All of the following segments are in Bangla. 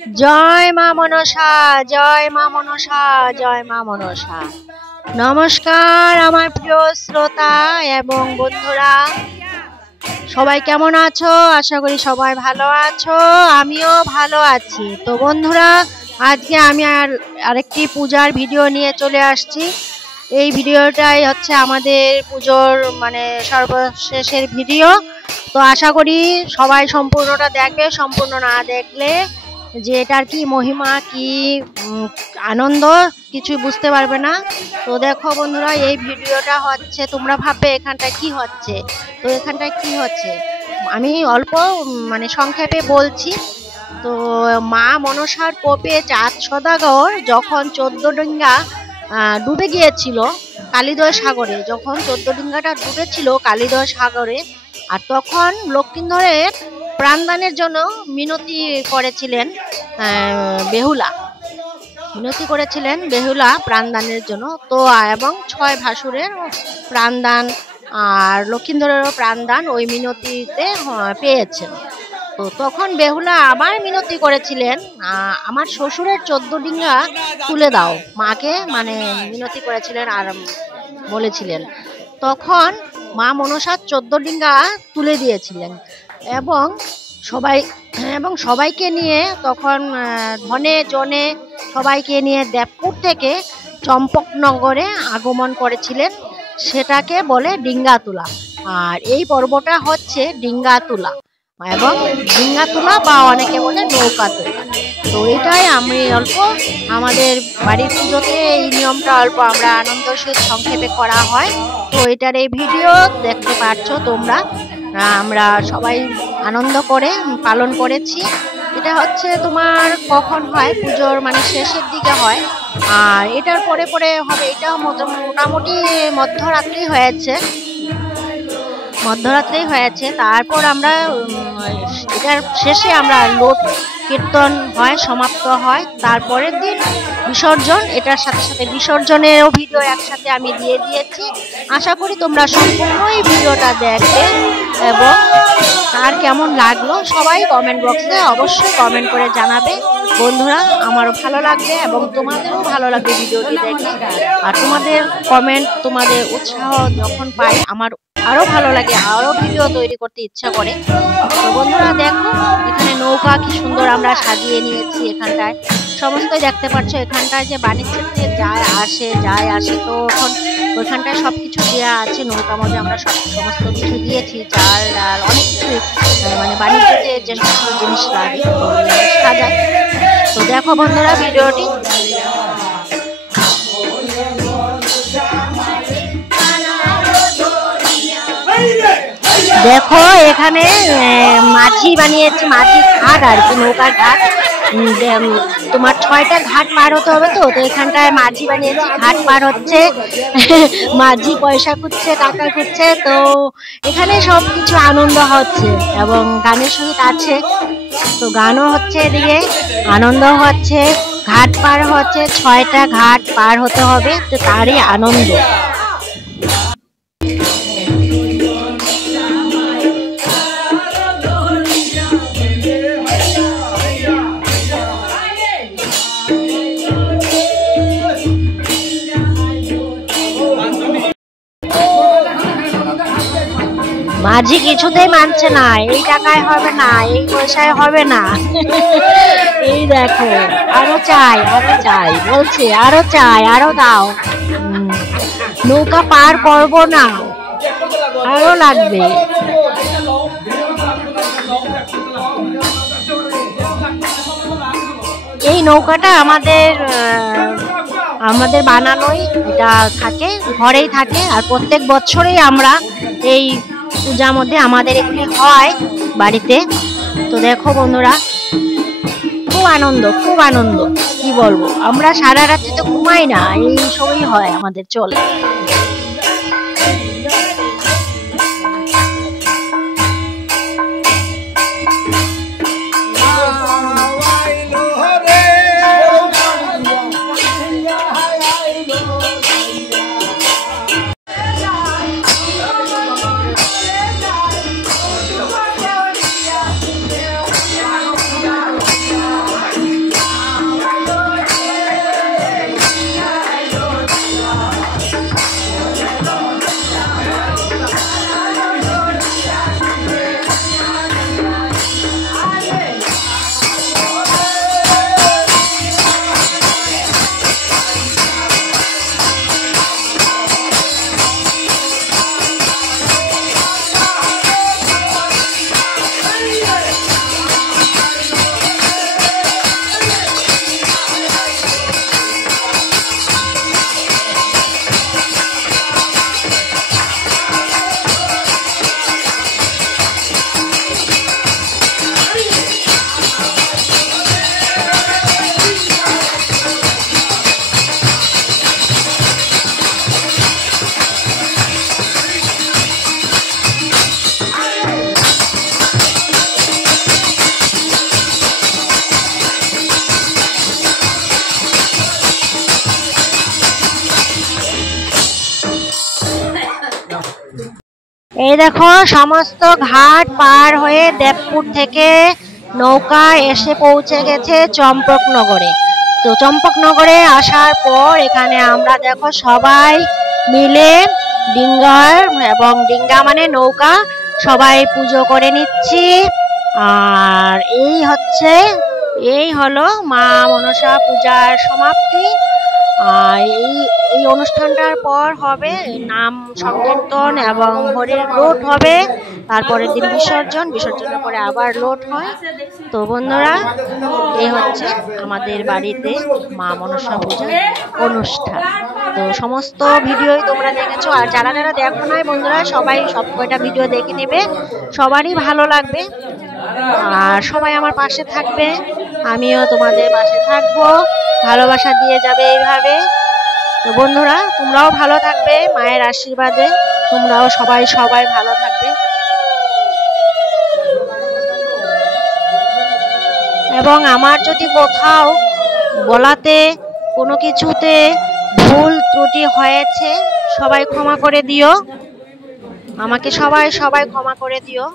জয় মা মনসা, জয় মা মনসা, জয় মা মনসা। নমস্কার আমার প্রিয় শ্রোতা এবং বন্ধুরা, সবাই কেমন আছো? আশা করি সবাই ভালো আছো, আমিও ভালো আছি। তো বন্ধুরা, আজকে আমি আরেকটি পূজার ভিডিও নিয়ে চলে আসছি। এই ভিডিওটাই হচ্ছে আমাদের পুজোর সর্বশেষের ভিডিও। তো আশা করি সবাই সম্পূর্ণটা দেখবে। সম্পূর্ণ না দেখলে যে এটার কি মহিমা, কি আনন্দ কিছু বুঝতে পারবে না। তো দেখো বন্ধুরা, এই ভিডিওটা হচ্ছে, তোমরা ভাববে এখানটায় কি হচ্ছে। তো এখানটায় কি হচ্ছে আমি অল্প সংক্ষেপে বলছি। তো মা মনসার কোপে চাঁদ সদাগর যখন 14 ডিঙ্গা ডুবে গিয়েছিল কালিদয় সাগরে, যখন 14 ডিঙ্গাটা ডুবেছিল কালিদয় সাগরে, আর তখন লক্ষ্মীধরের প্রাণদানের জন্য মিনতি করেছিলেন বেহুলা প্রাণদানের জন্য। তো এবং 6 ভাসুরের প্রাণদান আর লক্ষ্মীধরেরও প্রাণদান ওই মিনতিতে পেয়েছেন। তো তখন বেহুলা আবার মিনতি করেছিলেন, আমার শ্বশুরের 14 ডিঙ্গা তুলে দাও, মাকে মিনতি করেছিলেন আর বলেছিলেন। তখন মা মনসা 14 ডিঙ্গা তুলে দিয়েছিলেন এবং সবাইকে নিয়ে তখন ধনে জনে সবাইকে নিয়ে দেবপুর থেকে চম্পকনগরে আগমন করেছিলেন। সেটাকে বলে ডিঙ্গা তোলা। আর এই পর্বটা হচ্ছে ডিঙ্গা তোলা এবং ডিঙ্গা তোলা বা অনেকে বলে নৌকা তোলা। তো এটাই আমি অল্প আমাদের বাড়ির পুজোতে এই নিয়মটা অল্প আমরা আনন্দের সহিত সংক্ষেপে করা হয়। তো এটার এই ভিডিও দেখতে পাচ্ছ তোমরা, আমরা সবাই আনন্দ করে পালন করেছি। এটা হচ্ছে তোমার কখন হয়, পুজোর শেষের দিকে হয়। আর এটার পরে পরে হবে, এটা মোটামুটি মধ্যরাত্রি হয়েছে। তারপর আমরা এটার শেষে আমরা লোক কীর্তন হয়, সমাপ্ত হয়। তারপরের দিন বিসর্জন, এটার সাথে সাথে বিসর্জনেরও ভিডিও একসাথে আমি দিয়ে দিয়েছি। আশা করি তোমরা সম্পূর্ণ এই ভিডিওটা দেখবে এবং আর কেমন লাগলো সবাই কমেন্ট বক্সে অবশ্যই কমেন্ট করে জানাবে। বন্ধুরা, আমারও ভালো লাগবে এবং তোমাদেরও ভালো লাগবে ভিডিওটি দেখে। আর তোমাদের কমেন্ট, তোমাদের উৎসাহ যখন পাই আমার আরো ভালো লাগে, আরো ভিডিও তৈরি করতে ইচ্ছা করে। তো বন্ধুরা দেখো, এখানে নৌকা কি সুন্দর আমরা সাজিয়ে নিয়েছি। এখানটায় সমস্তই দেখতে পাচ্ছ। এখানটায় যে বাণিজ্যতে যায় আসে তো ওইখানটায় সবকিছু দেওয়া আছে। নৌকার মধ্যে আমরা সমস্ত কিছু দিয়েছি, চাল ডাল অনেক কিছু, বাণিজ্যতে যে সমস্ত জিনিস লাগে সাজায়। তো দেখো বন্ধুরা ভিডিওটি। দেখো এখানে মাঝি বানিয়েছে, মাঝি ঘাট আর কি, নৌকার ঘাট। তোমার 6টা ঘাট পার হতে হবে। তো এখানটায় মাঝি বানিয়েছে, ঘাট পার হচ্ছে মাঝি পয়সা খুঁজছে, টাকা খুঁজছে। তো এখানে সবকিছু আনন্দ হচ্ছে এবং গানের সহিত আছে। তো গানও হচ্ছে, এদিকে আনন্দ হচ্ছে, ঘাট পার হচ্ছে, 6টা ঘাট পার হতে হবে। তো তারই আনন্দ। মাঝি কিছুতেই মানছে না, এই টাকায় হবে না, এই পয়সায় হবে না। এই দেখো, আরো চাই বলছে, আরো চাই, আরো দাও, নৌকা পার করবো না, আরো লাগবে। এই নৌকাটা আমাদের বানানোই, এটা থাকে ঘরেই থাকে। আর প্রত্যেক বছরেই আমরা এই পূজার মধ্যে আমাদের এখানে হয় বাড়িতে। তো দেখো বন্ধুরা, খুব আনন্দ কি বলবো, আমরা সারা রাত্রি তো ঘুমাই না, এই সবই হয় আমাদের, চলে। এই দেখো সমস্ত ঘাট পার হয়ে দেবপুর থেকে নৌকা এসে পৌঁছে গেছে চম্পকনগরে। তো চম্পকনগরে আসার পর এখানে আমরা দেখো সবাই মিলে ডিঙ্গার এবং ডিঙ্গা মানে নৌকা সবাই পুজো করে নিচ্ছি। আর এই হলো মা মনসা পূজার সমাপ্তি। আর এই অনুষ্ঠানটার পর হবে নাম সংকীর্তন এবং হরির লোট হবে। তারপরের দিন বিসর্জনের পরে আবার লোট হয়। তো বন্ধুরা, এই হচ্ছে আমাদের বাড়িতে মা মনসা পূজার অনুষ্ঠান। তো সমস্ত ভিডিওই তোমরা দেখেছো, আর যারা যারা দেখো নাই বন্ধুরা সবাই সব কয়টা ভিডিও দেখে নেবে, সবারই ভালো লাগবে। আর সবাই আমার পাশে থাকবে, আমিও তোমাদের পাশে থাকবো, ভালোবাসা দিয়ে যাবে এইভাবে। তো বন্ধুরা, তোমরাও ভালো থাকবে মায়ের আশীর্বাদে, তোমরাও সবাই ভালো থাকবে। এবং আমার যদি কোথাও বলাতে কোনো কিছুতে ভুল ত্রুটি হয়েছে সবাই ক্ষমা করে দিও, আমাকে সবাই ক্ষমা করে দিও।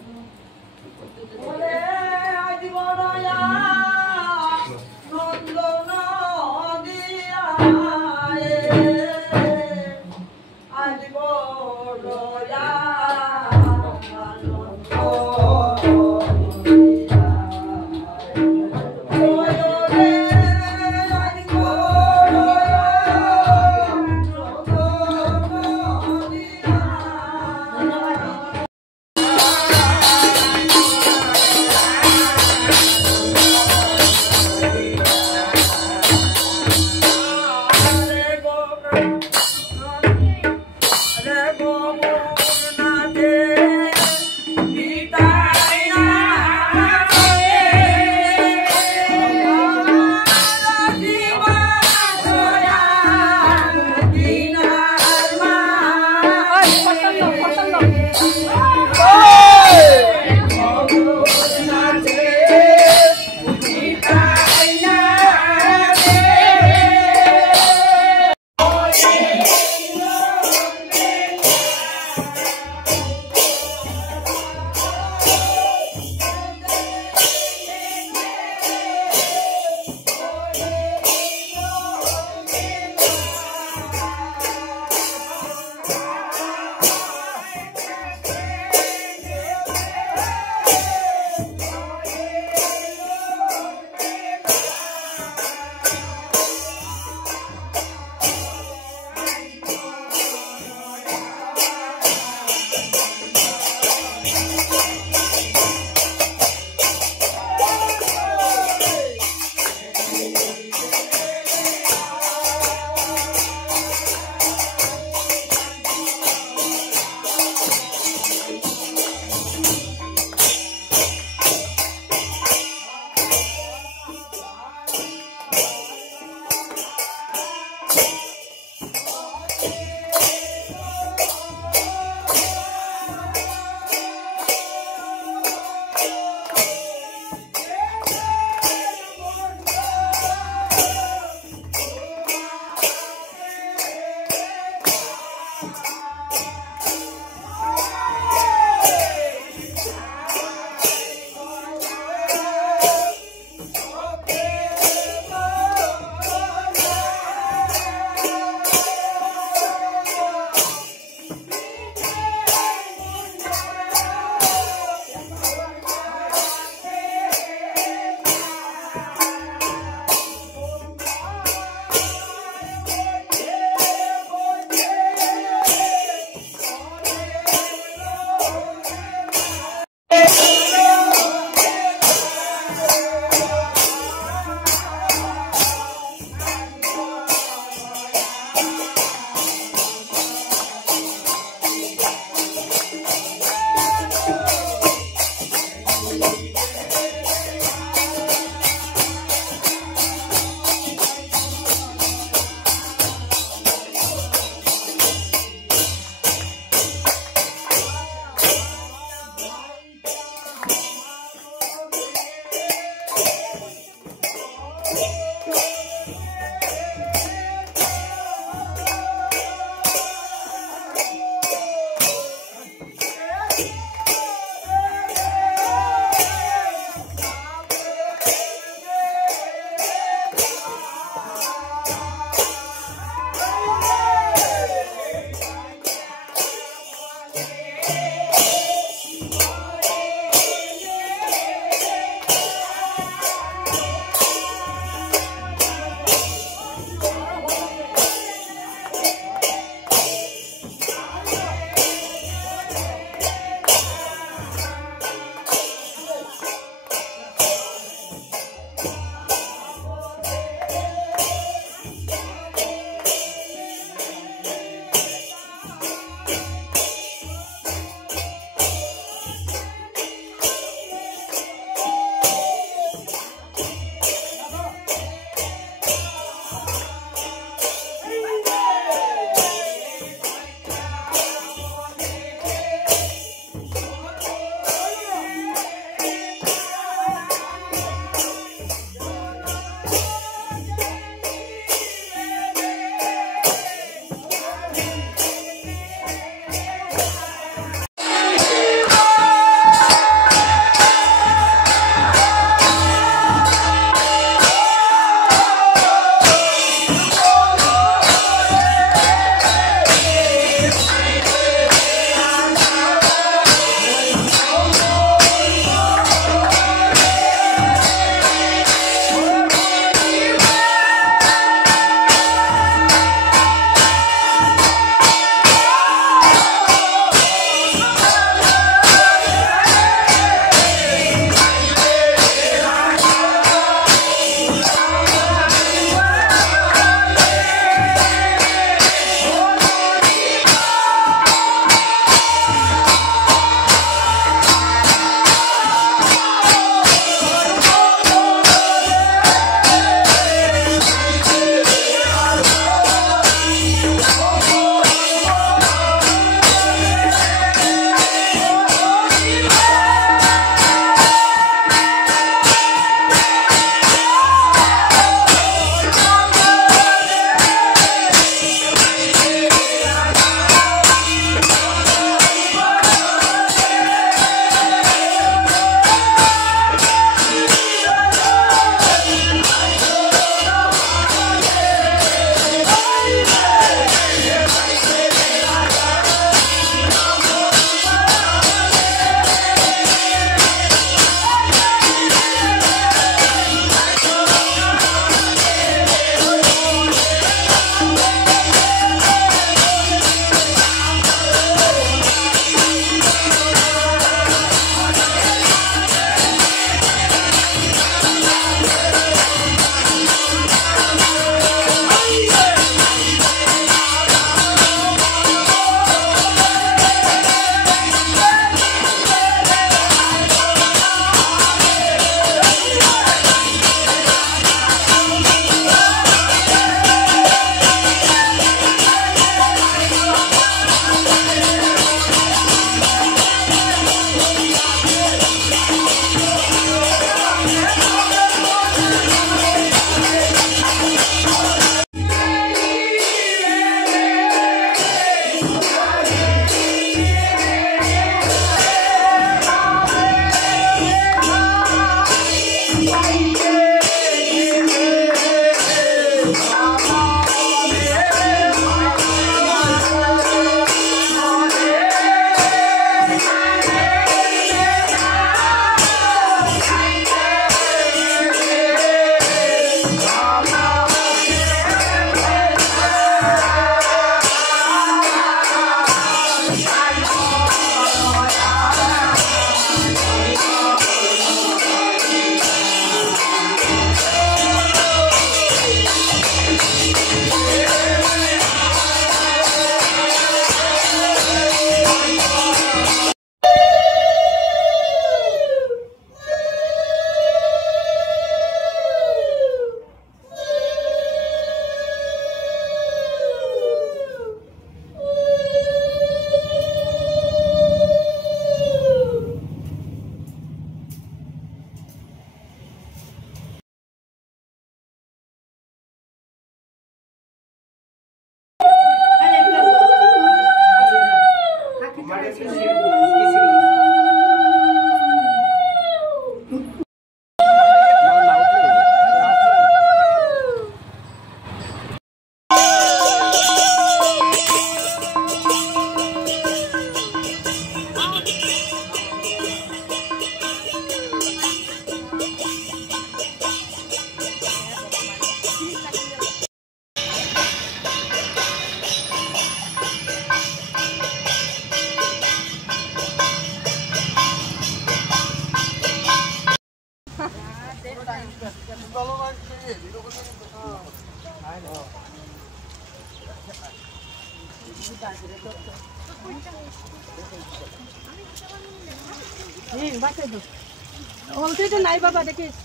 নাই বাবা দেখিস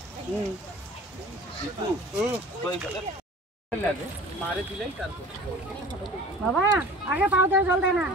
বাবা আগে পাও জল দেয় না